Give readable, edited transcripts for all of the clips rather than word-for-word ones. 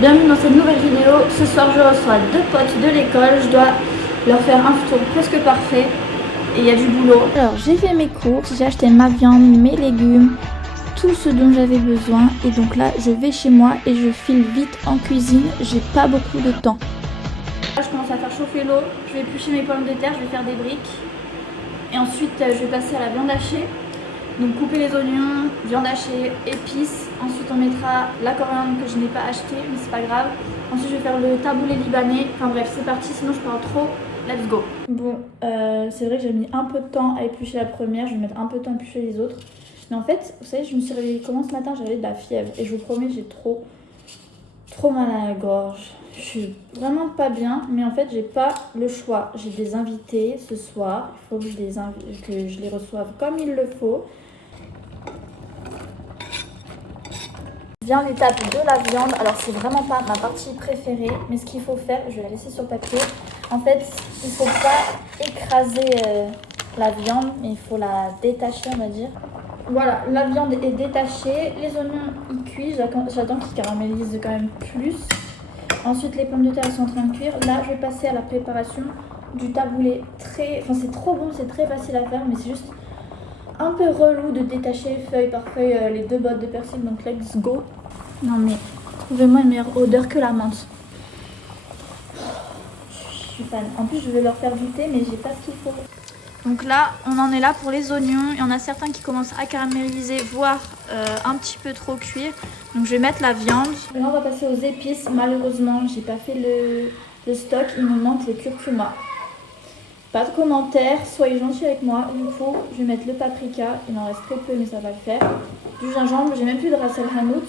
Bienvenue dans cette nouvelle vidéo. Ce soir je reçois 2 potes de l'école. Je dois leur faire un tour presque parfait et il y a du boulot. Alors j'ai fait mes courses, j'ai acheté ma viande, mes légumes, tout ce dont j'avais besoin. Et donc là je vais chez moi et je file vite en cuisine, j'ai pas beaucoup de temps. Là je commence à faire chauffer l'eau, je vais éplucher mes pommes de terre, je vais faire des briques. Et ensuite je vais passer à la viande hachée. Donc couper les oignons, viande hachée, épices. Ensuite on mettra la coriandre que je n'ai pas acheté, mais c'est pas grave. Ensuite je vais faire le taboulé libanais. Enfin bref, c'est parti, sinon je parle trop. Let's go. Bon, c'est vrai que j'ai mis un peu de temps à éplucher la première. Je vais mettre un peu de temps à éplucher les autres. Mais en fait, vous savez, je me suis réveillée comment ce matin, j'avais de la fièvre. Et je vous promets, j'ai trop mal à la gorge. Je suis vraiment pas bien, mais en fait j'ai pas le choix. J'ai des invités ce soir, il faut que je les reçoive comme il le faut. Vient l'étape de la viande. Alors c'est vraiment pas ma partie préférée, mais ce qu'il faut faire, je vais la laisser sur le papier. En fait, il faut pas écraser la viande, mais il faut la détacher, on va dire. Voilà, la viande est détachée, les oignons ils cuisent, j'attends qu'ils caramélisent quand même plus. Ensuite les pommes de terre sont en train de cuire. Là je vais passer à la préparation du taboulé. Enfin c'est trop bon, c'est très facile à faire, mais c'est juste un peu relou de détacher feuille par feuille les 2 bottes de persil, donc let's go. Non mais trouvez-moi une meilleure odeur que la menthe. Je suis fan. En plus je vais leur faire goûter, mais j'ai pas ce qu'il faut. Donc là on en est là pour les oignons. Il y en a certains qui commencent à caraméliser, voire un petit peu trop cuire. Donc je vais mettre la viande. Là on va passer aux épices. Malheureusement j'ai pas fait le stock, il me manque le curcuma. Pas de commentaires, soyez gentils avec moi. Du coup, je vais mettre le paprika. Il en reste très peu, mais ça va le faire. Du gingembre, j'ai même plus de ras el hanout.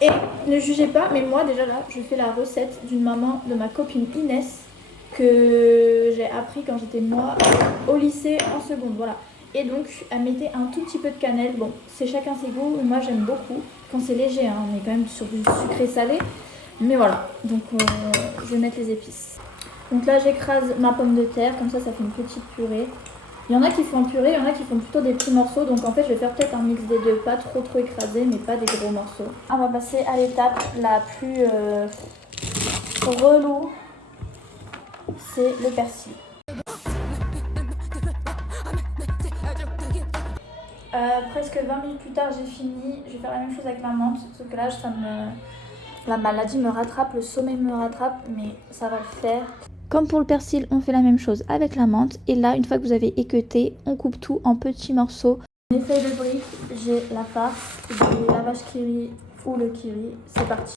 Et ne jugez pas, mais moi déjà là, je fais la recette d'une maman de ma copine Inès que j'ai appris quand j'étais moi au lycée en seconde. Voilà. Et donc, elle mettait un tout petit peu de cannelle. Bon, c'est chacun ses goûts. Moi, j'aime beaucoup quand c'est léger. Hein. On est quand même sur du sucré salé. Mais voilà. Donc, je vais mettre les épices. Donc là j'écrase ma pomme de terre, comme ça fait une petite purée. Il y en a qui font en purée, il y en a qui font plutôt des petits morceaux. Donc en fait je vais faire peut-être un mix des deux, pas trop écrasé mais pas des gros morceaux. On va passer à l'étape la plus relou, c'est le persil. Presque 20 minutes plus tard j'ai fini, je vais faire la même chose avec la menthe, sauf que là la maladie me rattrape, le sommeil me rattrape, mais ça va le faire. Comme pour le persil, on fait la même chose avec la menthe. Et là, une fois que vous avez équeuté, on coupe tout en petits morceaux. Mes feuilles de briques, j'ai la farce, j'ai la vache qui rit ou le qui rit. C'est parti.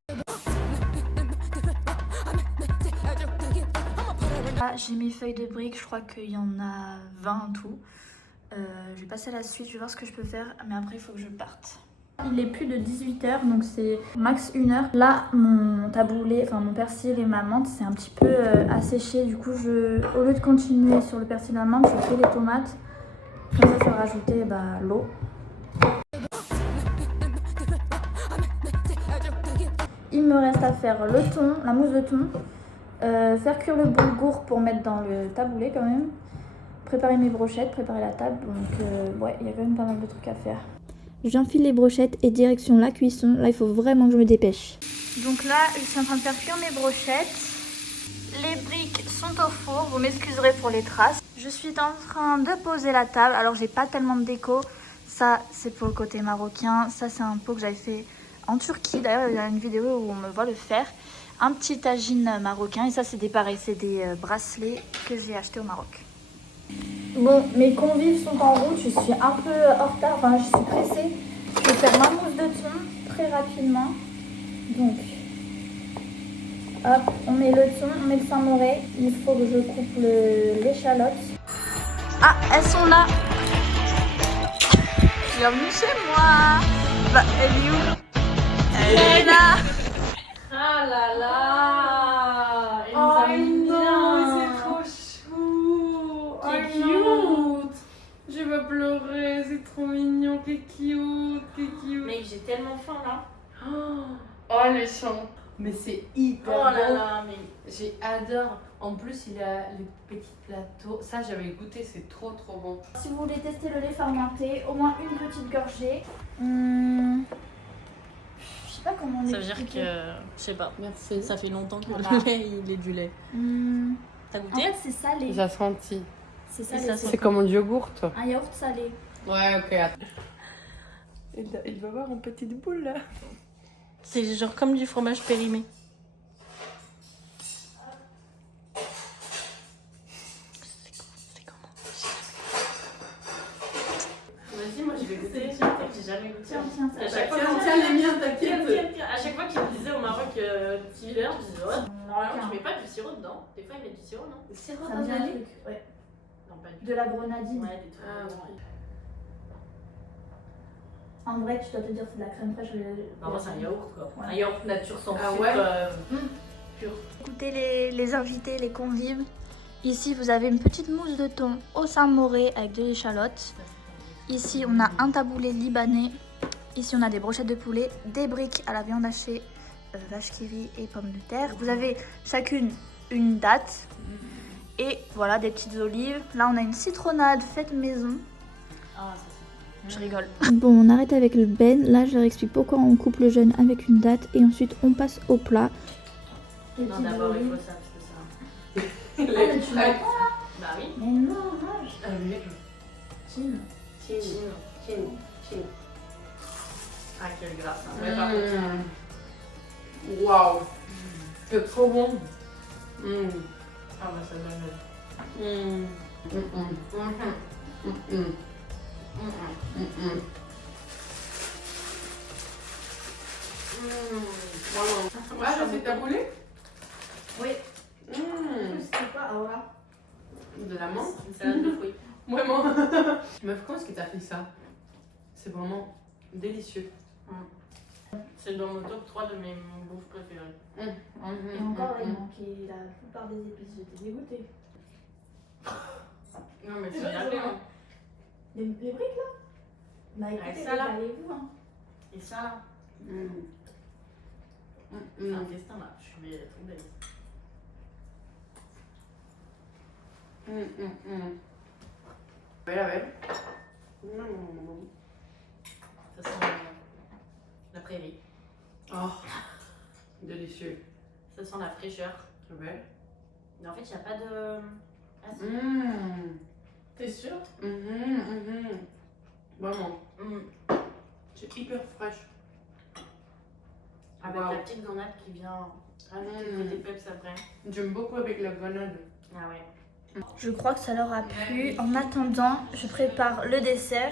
Là, j'ai mes feuilles de briques, je crois qu'il y en a 20 en tout. Je vais passer à la suite, je vais voir ce que je peux faire, mais après il faut que je parte. Il est plus de 18h, donc c'est max 1h. Là, mon taboulé, enfin mon persil et ma menthe, c'est un petit peu asséché. Du coup, au lieu de continuer sur le persil et la menthe, je fais les tomates. Comme ça, je vais rajouter l'eau. Il me reste à faire le thon, la mousse de thon. Faire cuire le boulgour pour mettre dans le taboulé quand même. Préparer mes brochettes, préparer la table. Donc ouais, il y a quand même pas mal de trucs à faire. J'enfile les brochettes et direction la cuisson. Là, il faut vraiment que je me dépêche. Donc là, je suis en train de faire cuire mes brochettes. Les briques sont au four. Vous m'excuserez pour les traces. Je suis en train de poser la table. Alors, j'ai pas tellement de déco. Ça, c'est pour le côté marocain. Ça, c'est un pot que j'avais fait en Turquie. D'ailleurs, il y a une vidéo où on me voit le faire. Un petit tagine marocain. Et ça, c'est des bracelets que j'ai achetés au Maroc. Bon, mes convives sont en route, je suis un peu en retard, enfin je suis pressée. Je vais faire ma mousse de thon très rapidement. Donc, hop, on met le thon, on met le Saint-Moré. Il faut que je coupe l'échalote. Ah, elles sont là. Bienvenue chez moi. Bah, elle est où? Elle est là. Ah là là! Elle nous Oh a mis non, bien. c'est trop chou. T'es Oh cute! Je vais pleurer, c'est trop mignon, t'es cute. Mec, j'ai tellement faim là. Oh les champs. Mais c'est hyper Oh là beau. là, mais J'adore. En plus, il a les petits plateaux. Ça, j'avais goûté, c'est trop bon. Si vous voulez tester le lait fermenté, au moins une petite gorgée. Je sais pas comment on Ça veut dire expliquer. que, je sais pas, Merci. ça fait longtemps que Voilà. le lait, il est du lait. T'as En goûté? fait, c'est salé. J'ai senti. C'est Et salé. ça c'est C'est comme un yogourt. un yaourt salé. Ouais, ok. Attends. Il va avoir une petite boule là. C'est genre comme du fromage périmé. C'est comment? Vas-y, moi je vais goûter. J'ai jamais goûté. Tiens, tiens, À ça. chaque fois, Tiens les miens, t'inquiète. À chaque fois qu'il me disait au Maroc petit verre, je disais ouais. Normalement, tu mets pas du sirop dedans. Des fois, il met du sirop, non? Sirop Ça me dit un truc. Ouais. Non, pas du De la grenadine. Ouais, des trucs. Ah, ouais. En vrai, tu dois te dire c'est de la crème fraîche. Non, moi, c'est un yaourt quoi. Ouais. Un yaourt nature sans Ah sucre. ouais Pur. Écoutez les invités, les convives. Ici, vous avez une petite mousse de thon au samouré avec de l'échalote. Ici, on a un taboulé libanais. Ici, on a des brochettes de poulet, des briques à la viande hachée, vache qui rit et pommes de terre. Vous avez chacune une date. Et voilà, des petites olives. Là, on a une citronnade faite maison. Ah, ça c'est. Je rigole. Bon, on arrête avec le ben. Là, je leur explique pourquoi on coupe le jeûne avec une date. Et ensuite, on passe au plat. Non, d'abord, il faut ça parce que ça. Ah, mais tu l'as pas. Bah oui. Mais non, mange. Ah oui. Chine. Chin. Ah, quel gras ça. Ouais, Mmh. par contre. Waouh. C'est trop bon. Mmh. Ah, bah ça donne. Mmh. Mmh. Mmh. Mmh. Mmh. Vraiment. Ah, ça c'est taboulé? Oui. Mmh. C'était quoi, Aura? De la menthe? Une salade de fruits. Vraiment. Meuf, comment est-ce que t'as fait ça? C'est vraiment délicieux. C'est dans mon top 3 de mes bouffes préférées. Et encore, il manquait la plupart des épices. J'étais dégoûtée. Non, mais c'est C'est bien vrai. hein. Les briques là? Bah écoutez, Avec ça, là. allez-vous hein. Et ça là, c'est un festin là. Je vais tomber. Belle, belle. Ça sent la prairie. Oh, délicieux. Ça sent la fraîcheur. Belle. Mais en fait, il n'y a pas de. Ah, si. T'es sûre? Vraiment. Mm. C'est hyper fraîche. Avec Wow. la petite grenade qui vient rajouter le côté peps après. J'aime beaucoup avec la grenade. Ah ouais. Je crois que ça leur a plu. En attendant, je prépare le dessert.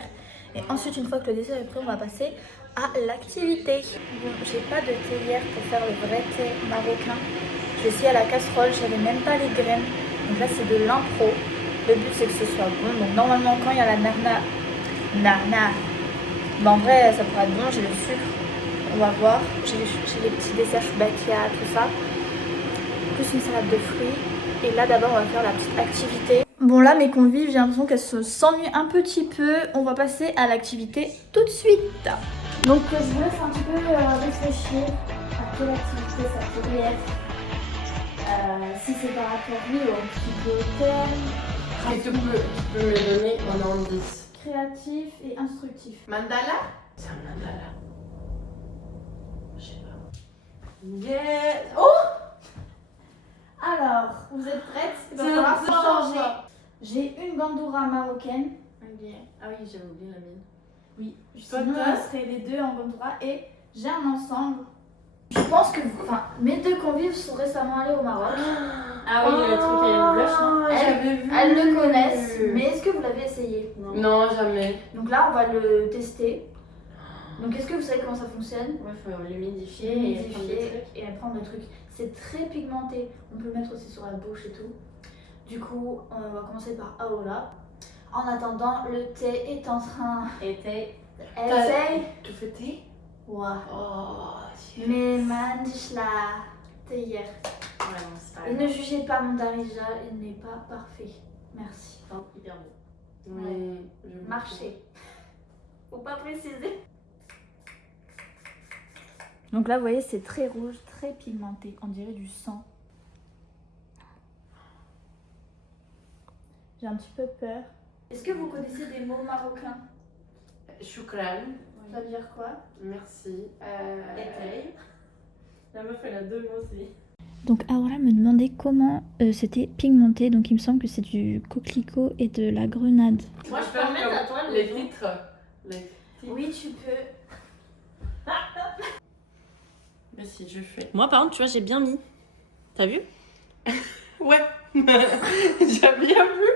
Et ensuite, une fois que le dessert est prêt, on va passer à l'activité. Bon, j'ai pas de théière pour faire le vrai thé marocain. J'ai essayé à la casserole, j'avais même pas les graines. Donc là, c'est de l'impro. Le but, c'est que ce soit bon. Donc normalement, quand il y a la nana, bah, en vrai, ça pourrait être bon. J'ai le sucre. On va voir. J'ai les petits desserts choubakia, tout ça. Plus une salade de fruits. Et là, d'abord, on va faire la petite activité. Bon, là, mes convives, j'ai l'impression qu'elles s'ennuient un petit peu. On va passer à l'activité tout de suite. Donc, je vous laisse un petit peu réfléchir à quelle activité ça pourrait être. Si c'est par rapport au petit peu au thème, Et tu peux me donner un indice. créatif et instructif. Mandala? C'est un mandala. Je sais pas. Yes! Oh! Alors, vous êtes prêtes? Il va C'est falloir un changer. genre. J'ai une gandoura marocaine. Ok. Ah oui, j'avais oublié la mienne. Oui, Toi, sinon t'as? on serait les deux en gandoura. Et j'ai un ensemble. Je pense que mes deux convives sont récemment allés au Maroc. Ah oui, le truc avec le blush, non? J'avais vu. Elles le connaissent, mais est-ce que vous l'avez essayé? Non, jamais. Donc là, on va le tester. Donc est-ce que vous savez comment ça fonctionne? Ouais, faut l'humidifier et prendre des Humidifier trucs. et elle prend le truc. C'est très pigmenté. On peut le mettre aussi sur la bouche et tout. Du coup, on va commencer par Aola. En attendant, le thé est en train. Et t'es. Essaye. Tu fais thé? Ouah. Oh, Mais Mandishla, thé hier. Ouais, non, c'est pas Et ne jugez pas mon darija, il n'est pas parfait. Merci. grave. Hyper beau. Oui, je Marché. Faut pas préciser. Donc là, vous voyez, c'est très rouge, très pigmenté. On dirait du sang. J'ai un petit peu peur. Est-ce que vous connaissez des mots marocains? Choukran. Ça veut dire quoi? Merci. Étaye. La meuf, elle a 2 mots aussi. Donc Aura me demandait comment c'était pigmenté, donc il me semble que c'est du coquelicot et de la grenade. Moi, je peux remettre à toi les titres. Oui, tu peux. Mais si je fais. Moi, par contre, tu vois, j'ai bien mis. T'as vu? Ouais. J'ai bien vu.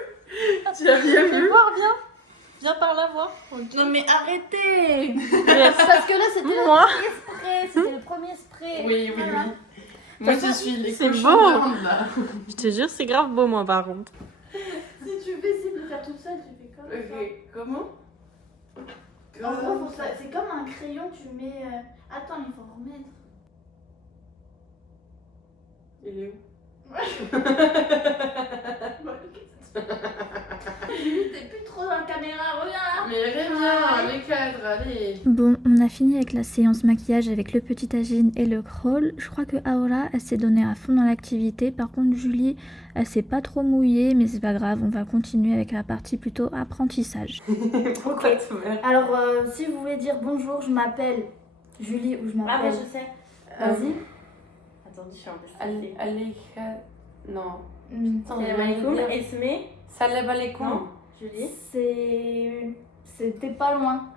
Tu as bien vu. voir, viens. Viens par là, voir. Non mais arrêtez. Parce que là c'était le premier spray, c'était le premier spray. Oui, oui, Voilà. oui. Moi, je suis les c'est cochons beau. d'Inde, là. Je te jure, c'est grave beau, moi, par contre. Si tu veux essayer de le faire toute seule, tu fais comme ça. Ok, comment? En gros, c'est comme un crayon, tu mets. Attends, il faut remettre. Il est où? T'es plus trop dans la caméra, regarde. Mais reviens, les cadres, allez. Bon, on a fini avec la séance maquillage avec le petit tagine et le crawl. Je crois que Aura, elle s'est donnée à fond dans l'activité. Par contre, Julie, elle s'est pas trop mouillée, mais c'est pas grave, on va continuer avec la partie plutôt apprentissage. Pourquoi tu meurs? Alors, si vous voulez dire bonjour, je m'appelle Julie ou je Ah, m'appelle. moi, je sais. Vas-y. Attends, je suis un peu stressée. Alika. Non. Salam alaikum. Esme. Salam alaikum. Non. Julie. C'était pas loin.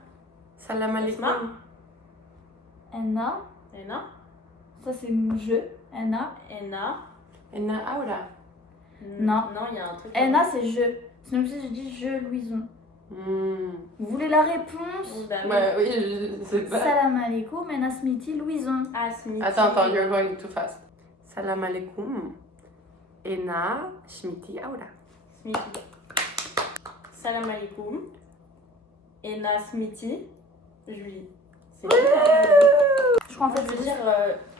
Salam Esma. alaikum. Enna. Ena. Ça, c'est mon jeu. Enna. Ena. Enna Aura. Non. Non, il y a un truc. Enna, c'est je. Sinon, si je dis je, Louison. Vous voulez la réponse? Bah, oui. Ouais, oui, je sais pas. Salam alaikum, Enna Smithy, Louison. Ah, Smith. Attends, you're going too fast. Salam alaikum. Enna Shmiti Aura. Smithy. Salam alaikum. Ena Smithy. Julie. C'est Je crois en fait, ça veut dire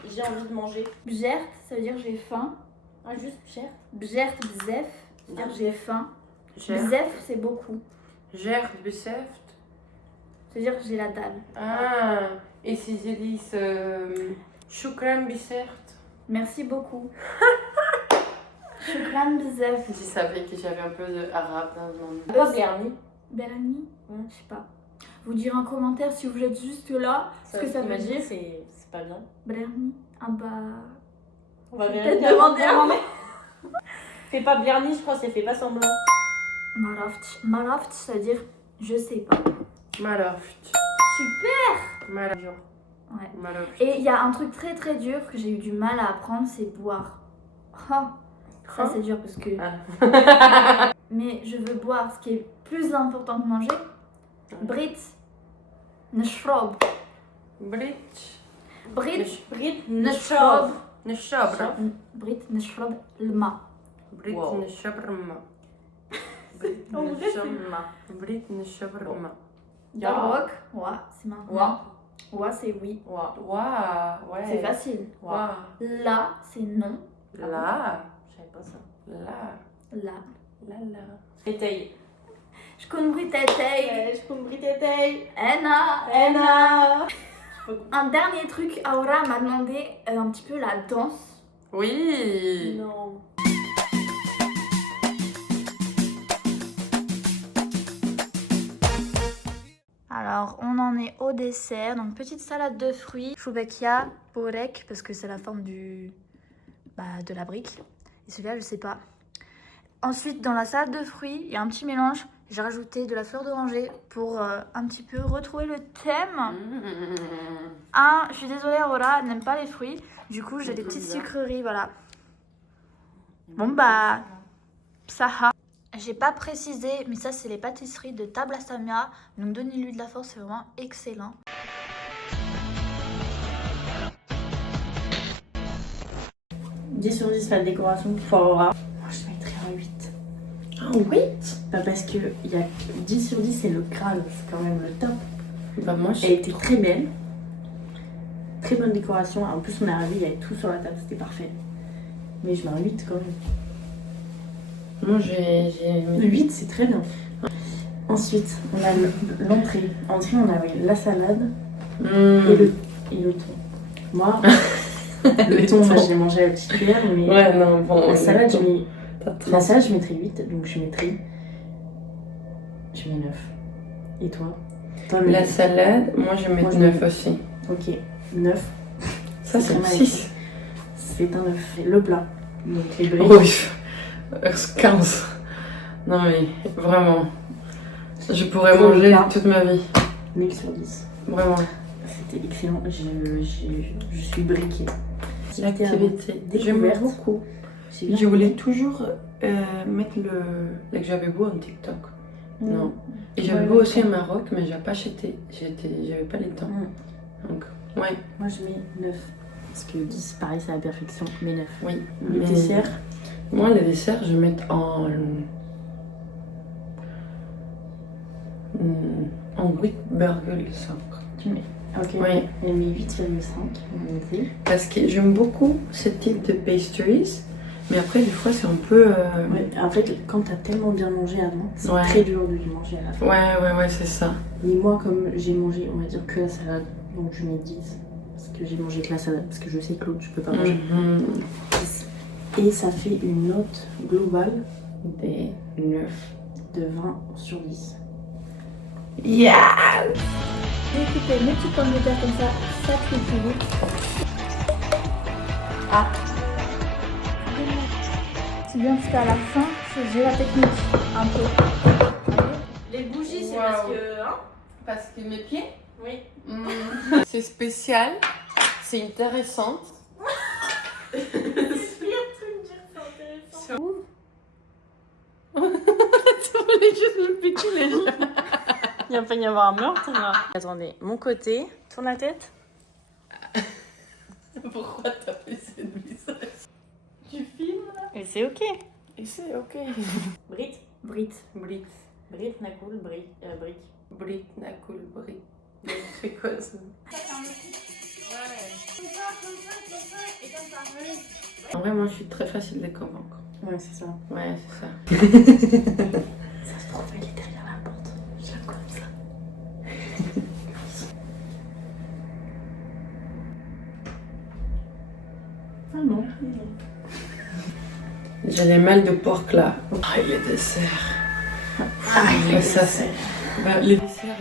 j'ai envie de manger. bjert, ça veut dire j'ai faim. Ah, juste cher. Bjert, bzef, ça veut dire j'ai faim. Gert. Bzef, c'est beaucoup. Gert Beseft. Ça veut dire j'ai la dalle. Ah, et si je dis Shukran Beseft. Merci beaucoup. Shukran bzef. Je savais que j'avais un peu d'arabe dans mon nom. Pas Bernie. Bernie, je sais pas. Vous direz en commentaire si vous êtes juste là ce que ça veut dire. C'est pas bien. Bernie, ah bah. On va Peut-être vérifier. demander à Fais pas Bernie, je crois, c'est fais pas semblant. Maraft. Maraft, ça veut dire je sais pas. Maloft. Super! Maloft. Ouais. Maloft. Et il y a un truc très très dur que j'ai eu du mal à apprendre, c'est boire. Oh, ça c'est dur parce que. Ah. Mais je veux boire. Ce qui est plus important que manger, Brit, neshrob. Brit. Brit, Brit, neshrob. Neshabra. Brit, neshrob, lma. Brit Wow. Neshabrma. Brit En vrai, c'est Neshabrma. Brit Neshabrma. Darok, ouais, c'est maintenant. Wa. Ouais, c'est oui. Wa. Waouh, ouais. C'est facile. Waouh. La, c'est non. Là. Je savais pas ça. Là. La. Là. Étaye. Je connais Brit Etei. Je compte Brit étaye. Ena. Ena. Un dernier truc, Aura m'a demandé un petit peu la danse. Oui. Non. Alors, on en est au dessert. Donc, petite salade de fruits, choubekia, borek, parce que c'est la forme de la brique. Et celui-là, je sais pas. Ensuite, dans la salade de fruits, il y a un petit mélange. J'ai rajouté de la fleur d'oranger pour un petit peu retrouver le thème. Ah, je suis désolée, Aura, elle n'aime pas les fruits. Du coup, j'ai des petites sucreries, voilà. Bon, bah, ça a. J'ai pas précisé, mais ça, c'est les pâtisseries de Tabla Samia. Donc, donnez-lui de la force, c'est vraiment excellent. « 10 sur 10 la décoration pour Aura. Moi je mettrais un 8. Un 8? Bah parce que il y a 10 sur 10 c'est le Graal, c'est quand même le top. Bah moi Elle était très belle. Très bonne décoration. En plus on est arrivé, il y avait tout sur la table, c'était parfait. Mais je mets un 8 quand même. Moi j'ai. Le 8 c'est très bien. Ensuite on a l'entrée. Entrée on avait la salade et le thon. Moi, le thon, moi, je l'ai mangé à la petite cuillère, mais Ouais, non, bon. la salade, je mets... Pas La salade, je mettrais 8, donc je mets 9. Et toi? La salade, moi je vais mettre 9 aussi. Ok, 9. Ça c'est 6. C'est un 9. Le plat. Donc les briques. Oui, 15. Non mais vraiment, je pourrais manger toute ma vie. 1000 sur 10. Vraiment. C'était excellent. Je suis briquée. L'activité, j'aime beaucoup. Je voulais toujours mettre le J'avais en TikTok. Non. Et j'avais aussi au Maroc, mais j'ai pas acheté. J'avais pas le temps. Donc, ouais. Moi je mets 9. Parce que 10, pareil, c'est la perfection. Mais 9. Oui. Le dessert. Moi, le dessert, je vais mettre en 8,5. Tu mets. Ok. Oui. Elle met 8,5. Parce que j'aime beaucoup ce type de pastries. Mais après, des fois, c'est un peu... Ouais, en fait, quand t'as tellement bien mangé avant, c'est très dur de manger à la fin. Ouais, c'est ça. Mais moi, comme j'ai mangé, on va dire, que la salade, donc je mets 10. Parce que j'ai mangé que la salade, parce que je sais que l'autre, je peux pas manger. 10. Et ça fait une note globale des 9. De 20 sur 10. Yeah! Découper mes petites pommes de terre comme ça cuit plus vite. Ah! C'est bien parce qu'à la fin, j'ai la technique un peu. Les bougies, c'est parce que mes pieds? Oui. C'est spécial, c'est intéressant. C'est pire de me dire c'est intéressant. Tu voulais juste me piquer les yeux. Il va pas y avoir un meurtre là. Attendez, mon côté, tourne la tête. Pourquoi t'as fait cette visage? Tu filmes là? Et c'est ok. Et c'est ok. Brit, Nakoul, Brit. Brit, Nakoul, Brit. C'est quoi ça? En vrai, moi je suis très facile de convaincre. Ouais, c'est ça. Ouais, c'est ça. Ça se trouve, elle est derrière la porte. Je la comme ça. Ah non. J'ai les mal de porc là. Ah, et les desserts. Ah, les desserts. Les desserts,